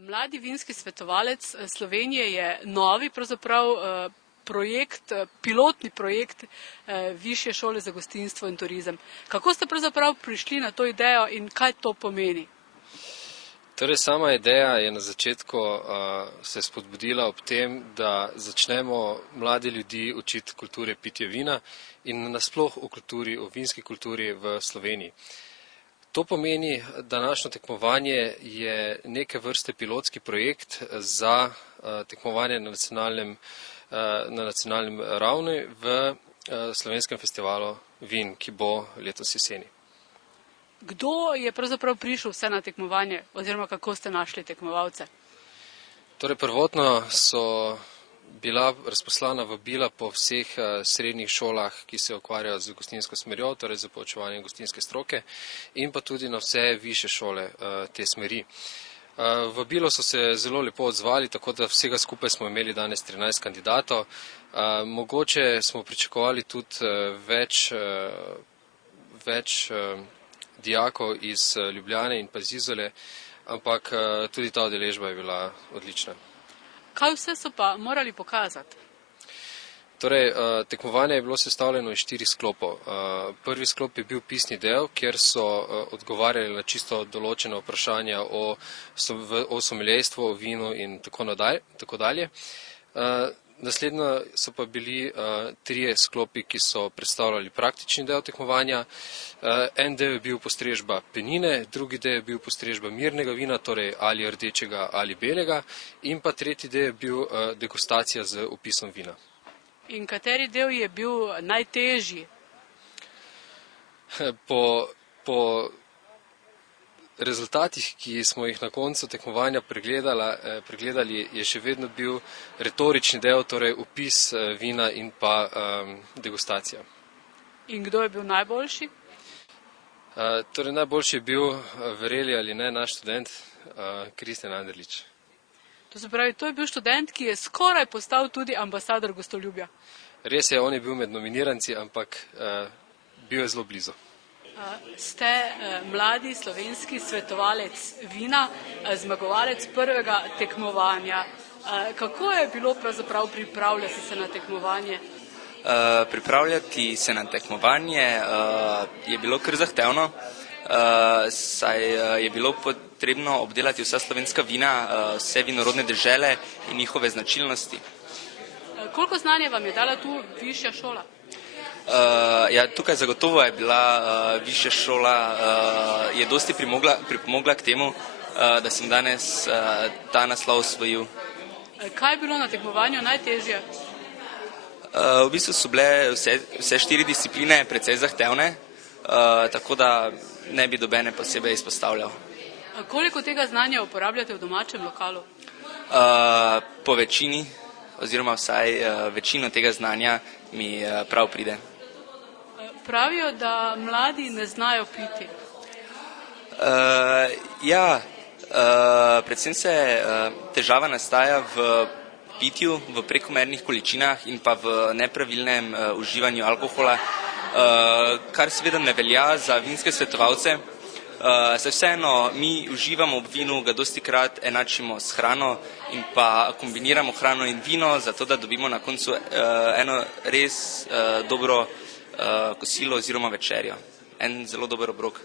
Mladi vinski svetovalec Slovenije je novi pravzaprav projekt, pilotni projekt Višje šole za gostinstvo in turizem. Kako ste pravzaprav prišli na to idejo in kaj to pomeni? Torej, sama ideja je na začetku se spodbudila ob tem, da začnemo mlade ljudi učiti kulture pitja vina in nasploh o vinski kulturi v Sloveniji. To pomeni, današnje tekmovanje je neke vrste pilotski projekt za tekmovanje na nacionalnem ravni v Slovenskem festivalu vin, ki bo letos jeseni. Kdo je pravzaprav prišel vse na tekmovanje oziroma kako ste našli tekmovalce? Torej, prvotno so bila razposlana vabila po vseh srednjih šolah, ki se ukvarjajo z gostinsko smerjo, torej za poučevanje gostinske stroke, in pa tudi na vse višje šole te smeri. Vabilo so se zelo lepo odzvali, tako da vsega skupaj smo imeli danes 13 kandidatov. Mogoče smo pričakovali tudi več dijakov iz Ljubljane in pa iz Izole, ampak tudi ta udeležba je bila odlična. Kaj vse so pa morali pokazati? Torej, tekmovanje je bilo sestavljeno iz 4 sklopov. Prvi sklop je bil pisni del, kjer so odgovarjali na čisto določena vprašanja o someljejstvu, o vinu in tako dalje. Naslednjo so pa bili 3 sklopi, ki so predstavljali praktični del tekmovanja. En del je bil postrežba penine, drugi del je bil postrežba mirnega vina, torej ali rdečega ali belega, in pa tretji del je bil degustacija z opisom vina. In kateri del je bil najtežji? Po rezultatih, ki smo jih na koncu tekmovanja pregledali, je še vedno bil retorični del, torej opis vina in pa degustacija. In kdo je bil najboljši? Torej, najboljši je bil, verjeli ali ne, naš študent Kristjan Anderlič. To se pravi, to je bil študent, ki je skoraj postal tudi ambasador gostoljubja. Res je, on je bil med nominiranci, ampak bil je zelo blizu. Ste mladi slovenski svetovalec vina, zmagovalec prvega tekmovanja. Kako je bilo pravzaprav pripravljati se na tekmovanje? Pripravljati se na tekmovanje je bilo kar zahtevno, saj je bilo potrebno obdelati vsa slovenska vina, vse vinorodne dežele in njihove značilnosti. Koliko znanja vam je dala tu višja šola? Tukaj zagotovo je bila višja šola, je dosti pripomogla k temu, da sem danes ta naslov osvojil. Kaj je bilo na tekmovanju najtežje? V bistvu so bile vse 4 discipline precej zahtevne, tako da ne bi nobene posebej izpostavljal. Koliko tega znanja uporabljate v domačem lokalu? Po večini, oziroma vsaj večino tega znanja mi prav pride. Pravijo, da mladi ne znajo piti. Predvsem se težava nastaja v pitju, v prekomernih količinah in pa v nepravilnem uživanju alkohola, kar seveda ne velja za vinske svetovalce. Saj vseeno mi uživamo ob vinu, ga dostikrat enačimo s hrano in pa kombiniramo hrano in vino, zato da dobimo na koncu eno res dobro kosilo oziroma večerjo. En zelo dober obrok.